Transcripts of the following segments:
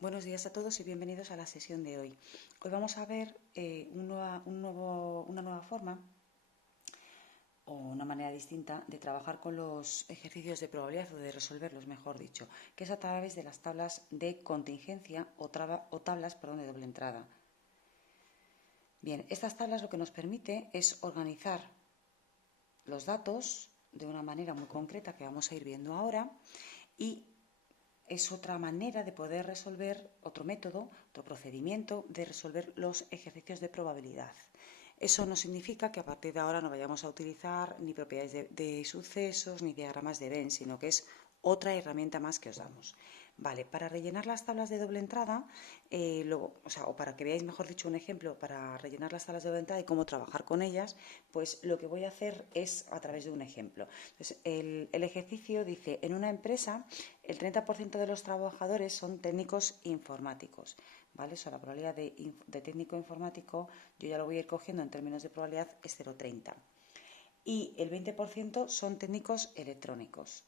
Buenos días a todos y bienvenidos a la sesión de hoy. Hoy vamos a ver una nueva forma o una manera distinta de trabajar con los ejercicios de probabilidad o de resolverlos, mejor dicho, que es a través de las tablas de contingencia o tablas de doble entrada. Bien, estas tablas lo que nos permite es organizar los datos de una manera muy concreta que vamos a ir viendo ahora y es otra manera de poder resolver, otro método, otro procedimiento de resolver los ejercicios de probabilidad. Eso no significa que a partir de ahora no vayamos a utilizar ni propiedades de sucesos ni diagramas de Venn, sino que es otra herramienta más que os damos. Vale, para rellenar las tablas de doble entrada, o para que veáis, mejor dicho, un ejemplo para rellenar las tablas de doble entrada y cómo trabajar con ellas, pues lo que voy a hacer es a través de un ejemplo. Entonces, el ejercicio dice, en una empresa el 30% de los trabajadores son técnicos informáticos. ¿Vale? Eso, la probabilidad de técnico informático, yo ya lo voy a ir cogiendo en términos de probabilidad, es 0,30. Y el 20% son técnicos electrónicos.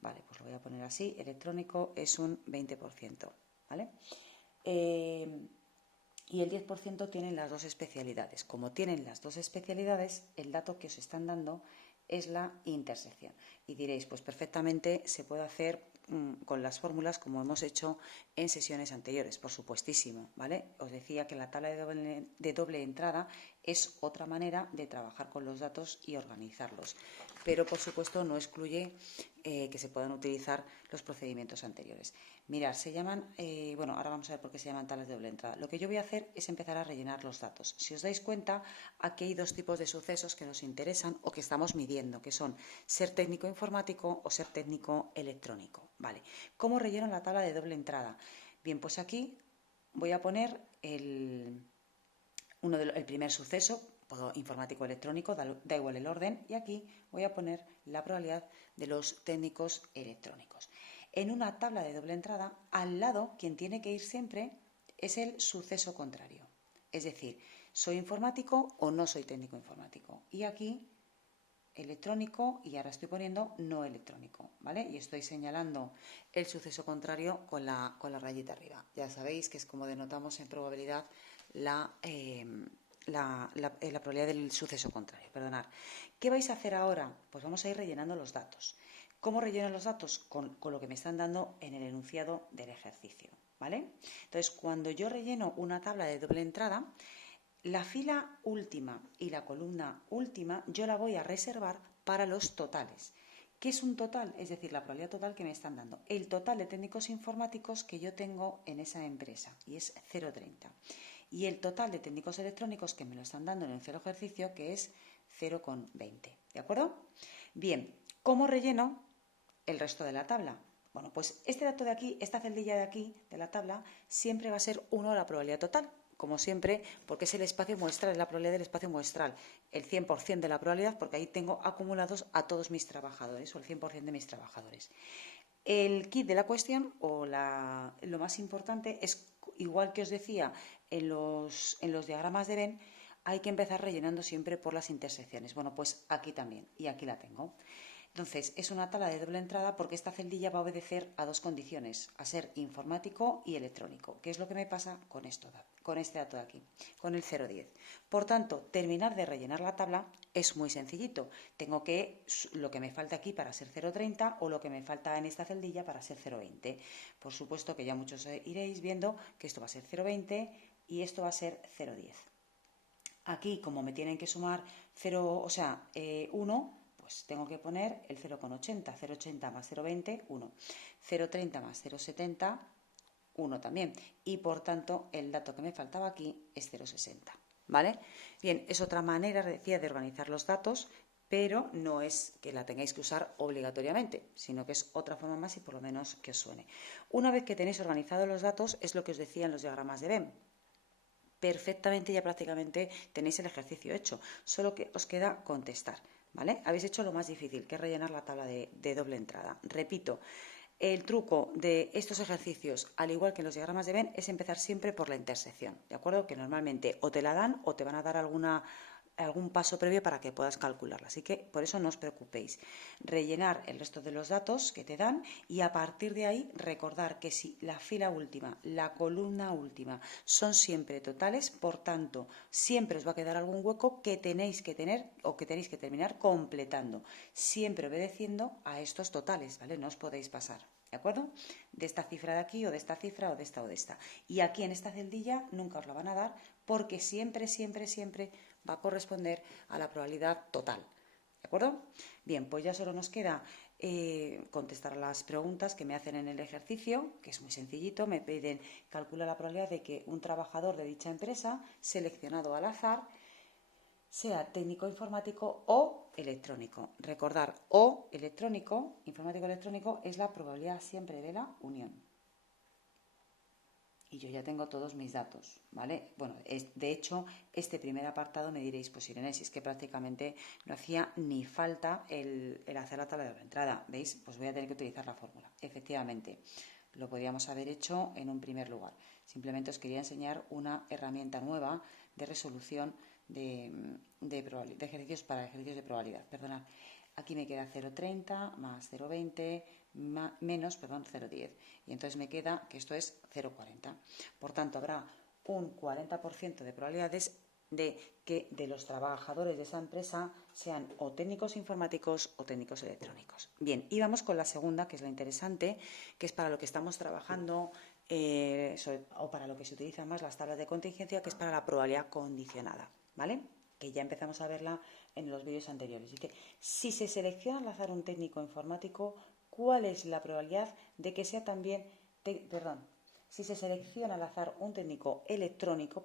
Vale, pues lo voy a poner así, electrónico es un 20%, ¿vale? Y el 10% tienen las dos especialidades. Como tienen las dos especialidades, el dato que os están dando es la intersección. Y diréis, pues perfectamente se puede hacer con las fórmulas como hemos hecho en sesiones anteriores, por supuestísimo, ¿vale? Os decía que la tabla de doble entrada es otra manera de trabajar con los datos y organizarlos, pero por supuesto no excluye que se puedan utilizar los procedimientos anteriores. Mirad, se llaman, ahora vamos a ver por qué se llaman tablas de doble entrada. Lo que yo voy a hacer es empezar a rellenar los datos. Si os dais cuenta, aquí hay dos tipos de sucesos que nos interesan o que estamos midiendo, que son ser técnico informático o ser técnico electrónico. Vale, ¿cómo relleno la tabla de doble entrada? Bien, pues aquí voy a poner el primer suceso, informático electrónico, da igual el orden, y aquí voy a poner la probabilidad de los técnicos electrónicos. En una tabla de doble entrada, al lado, quien tiene que ir siempre es el suceso contrario. Es decir, ¿soy informático o no soy técnico informático? Y aquí electrónico y ahora estoy poniendo no electrónico, ¿vale? Y estoy señalando el suceso contrario con la rayita arriba. Ya sabéis que es como denotamos en probabilidad la probabilidad del suceso contrario. Perdonad. ¿Qué vais a hacer ahora? Pues vamos a ir rellenando los datos. ¿Cómo relleno los datos? Con lo que me están dando en el enunciado del ejercicio, ¿vale? Entonces, cuando yo relleno una tabla de doble entrada, la fila última y la columna última yo la voy a reservar para los totales. ¿Qué es un total? Es decir, la probabilidad total que me están dando. El total de técnicos informáticos que yo tengo en esa empresa, y es 0,30. Y el total de técnicos electrónicos que me lo están dando en el cero ejercicio, que es 0,20. ¿De acuerdo? Bien, ¿cómo relleno el resto de la tabla? Bueno, pues este dato de aquí, esta celdilla de aquí, de la tabla, siempre va a ser 1 la probabilidad total, como siempre, porque es el espacio muestral, es la probabilidad del espacio muestral, el 100% de la probabilidad, porque ahí tengo acumulados a todos mis trabajadores, o el 100% de mis trabajadores. El kit de la cuestión, lo más importante, es, igual que os decía en los diagramas de Venn, hay que empezar rellenando siempre por las intersecciones. Bueno, pues aquí también, y aquí la tengo. Entonces, es una tabla de doble entrada porque esta celdilla va a obedecer a dos condiciones, a ser informático y electrónico, que es lo que me pasa con este dato de aquí, con el 0,10. Por tanto, terminar de rellenar la tabla es muy sencillito. Tengo lo que me falta aquí para ser 0,30 o lo que me falta en esta celdilla para ser 0,20. Por supuesto que ya muchos iréis viendo que esto va a ser 0,20 y esto va a ser 0,10. Aquí, como me tienen que sumar 1, pues tengo que poner el 0,80. 0,80 más 0,20, 1. 0,30 más 0,70, 1 también. Y por tanto, el dato que me faltaba aquí es 0,60. ¿Vale? Bien, es otra manera, decía, de organizar los datos, pero no es que la tengáis que usar obligatoriamente, sino que es otra forma más y por lo menos que os suene. Una vez que tenéis organizados los datos, es lo que os decía en los diagramas de Venn. Perfectamente, ya prácticamente tenéis el ejercicio hecho, solo que os queda contestar, ¿vale? Habéis hecho lo más difícil, que es rellenar la tabla de doble entrada. Repito, el truco de estos ejercicios, al igual que en los diagramas de Venn, es empezar siempre por la intersección, ¿de acuerdo? Que normalmente o te la dan o te van a dar alguna algún paso previo para que puedas calcularla. Así que por eso no os preocupéis. Rellenar el resto de los datos que te dan y a partir de ahí recordar que si la fila última, la columna última son siempre totales, por tanto, siempre os va a quedar algún hueco que tenéis que tener o que tenéis que terminar completando, siempre obedeciendo a estos totales, ¿vale? No os podéis pasar. ¿De acuerdo? De esta cifra de aquí o de esta cifra o de esta o de esta. Y aquí en esta celdilla nunca os la van a dar porque siempre va a corresponder a la probabilidad total. ¿De acuerdo? Bien, pues ya solo nos queda contestar las preguntas que me hacen en el ejercicio, que es muy sencillito. Me piden calcular la probabilidad de que un trabajador de dicha empresa, seleccionado al azar, sea técnico informático o electrónico. Recordar, o electrónico, informático electrónico, es la probabilidad siempre de la unión. Y yo ya tengo todos mis datos, ¿vale? Bueno, de hecho, este primer apartado me diréis, pues Irene, si es que prácticamente no hacía ni falta el hacer la tabla de entrada, ¿veis? Pues voy a tener que utilizar la fórmula. Efectivamente, lo podríamos haber hecho en un primer lugar. Simplemente os quería enseñar una herramienta nueva de resolución de ejercicios para ejercicios de probabilidad. Perdonad, aquí me queda 0,30 más 0,20 menos 0,10. Y entonces me queda que esto es 0,40. Por tanto, habrá un 40% de probabilidades de que de los trabajadores de esa empresa sean o técnicos informáticos o técnicos electrónicos. Bien, y vamos con la segunda, que es la interesante, que es para lo que estamos trabajando o para lo que se utilizan más las tablas de contingencia, que es para la probabilidad condicionada, ¿vale? Que ya empezamos a verla en los vídeos anteriores. Dice, si se selecciona al azar un técnico informático, ¿cuál es la probabilidad de que sea también, si se selecciona al azar un técnico electrónico,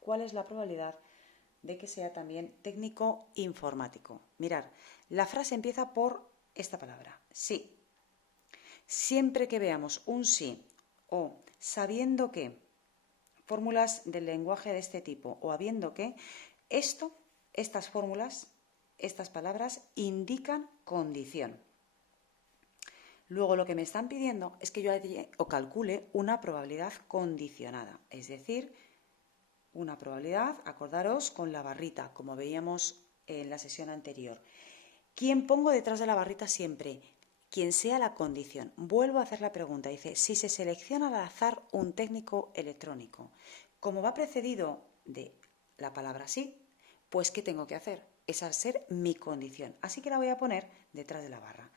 ¿cuál es la probabilidad de que sea también técnico informático? Mirad, la frase empieza por esta palabra, sí. Siempre que veamos un sí o sabiendo que, fórmulas del lenguaje de este tipo o habiendo que, estas fórmulas, estas palabras indican condición. Luego lo que me están pidiendo es que yo calcule una probabilidad condicionada, es decir, una probabilidad, acordaros, con la barrita, como veíamos en la sesión anterior. ¿Quién pongo detrás de la barrita siempre? Quien sea la condición. Vuelvo a hacer la pregunta. Dice, si se selecciona al azar un técnico electrónico, como va precedido de la palabra sí, pues ¿qué tengo que hacer? Esa ser mi condición. Así que la voy a poner detrás de la barra.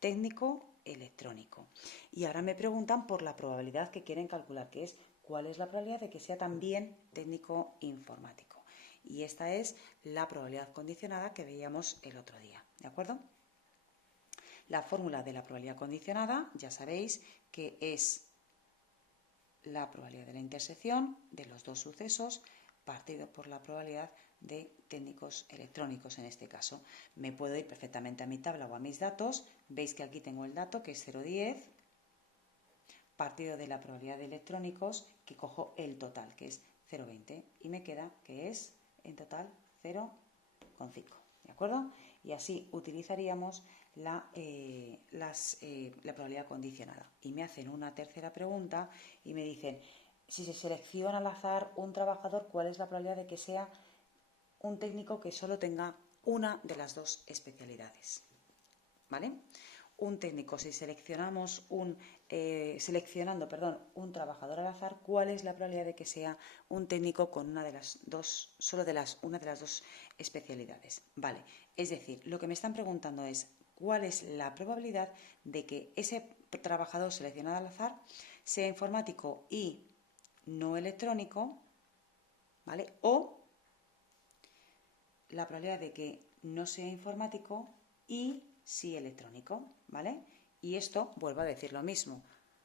Técnico electrónico. Y ahora me preguntan por la probabilidad que quieren calcular, que es cuál es la probabilidad de que sea también técnico informático. Y esta es la probabilidad condicionada que veíamos el otro día. ¿De acuerdo? La fórmula de la probabilidad condicionada, ya sabéis que es la probabilidad de la intersección de los dos sucesos partido por la probabilidad de técnicos electrónicos en este caso. Me puedo ir perfectamente a mi tabla o a mis datos. Veis que aquí tengo el dato que es 0,10 partido de la probabilidad de electrónicos, que cojo el total que es 0,20 y me queda que es en total 0,5. ¿De acuerdo? Y así utilizaríamos la probabilidad condicionada. Y me hacen una tercera pregunta y me dicen, si se selecciona al azar un trabajador, ¿cuál es la probabilidad de que sea un técnico que solo tenga una de las dos especialidades? ¿Vale? Un técnico, si seleccionamos seleccionando un trabajador al azar, ¿cuál es la probabilidad de que sea un técnico con una de las dos, una de las dos especialidades? Vale, es decir, lo que me están preguntando es cuál es la probabilidad de que ese trabajador seleccionado al azar sea informático y no electrónico, ¿vale? O la probabilidad de que no sea informático y sí electrónico, ¿vale? Y esto, vuelvo a decir lo mismo,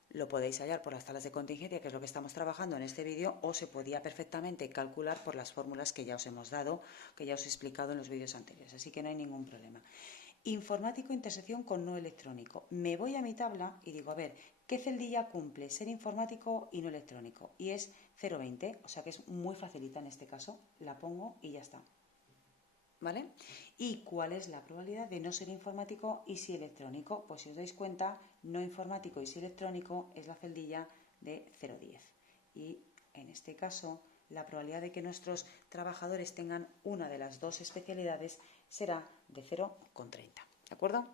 lo podéis hallar por las tablas de contingencia, que es lo que estamos trabajando en este vídeo, o se podía perfectamente calcular por las fórmulas que ya os hemos dado, que ya os he explicado en los vídeos anteriores, así que no hay ningún problema. Informático, intersección con no electrónico. Me voy a mi tabla y digo, a ver, ¿qué celdilla cumple ser informático y no electrónico? Y es 0,20, o sea que es muy facilita en este caso, la pongo y ya está. ¿Vale? ¿Y cuál es la probabilidad de no ser informático y sí electrónico? Pues si os dais cuenta, no informático y sí electrónico es la celdilla de 0,10. Y en este caso la probabilidad de que nuestros trabajadores tengan una de las dos especialidades será de 0,30. ¿De acuerdo?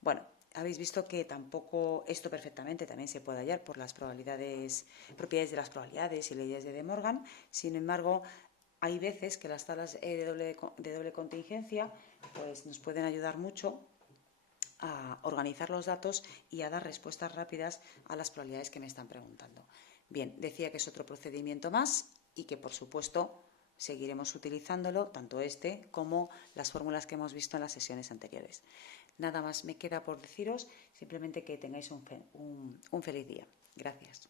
Bueno, habéis visto que tampoco esto perfectamente también se puede hallar por las propiedades de las probabilidades y leyes de De Morgan. Sin embargo, hay veces que las tablas de doble contingencia pues, nos pueden ayudar mucho a organizar los datos y a dar respuestas rápidas a las probabilidades que me están preguntando. Bien, decía que es otro procedimiento más y que, por supuesto, seguiremos utilizándolo, tanto este como las fórmulas que hemos visto en las sesiones anteriores. Nada más me queda por deciros, simplemente que tengáis un feliz día. Gracias.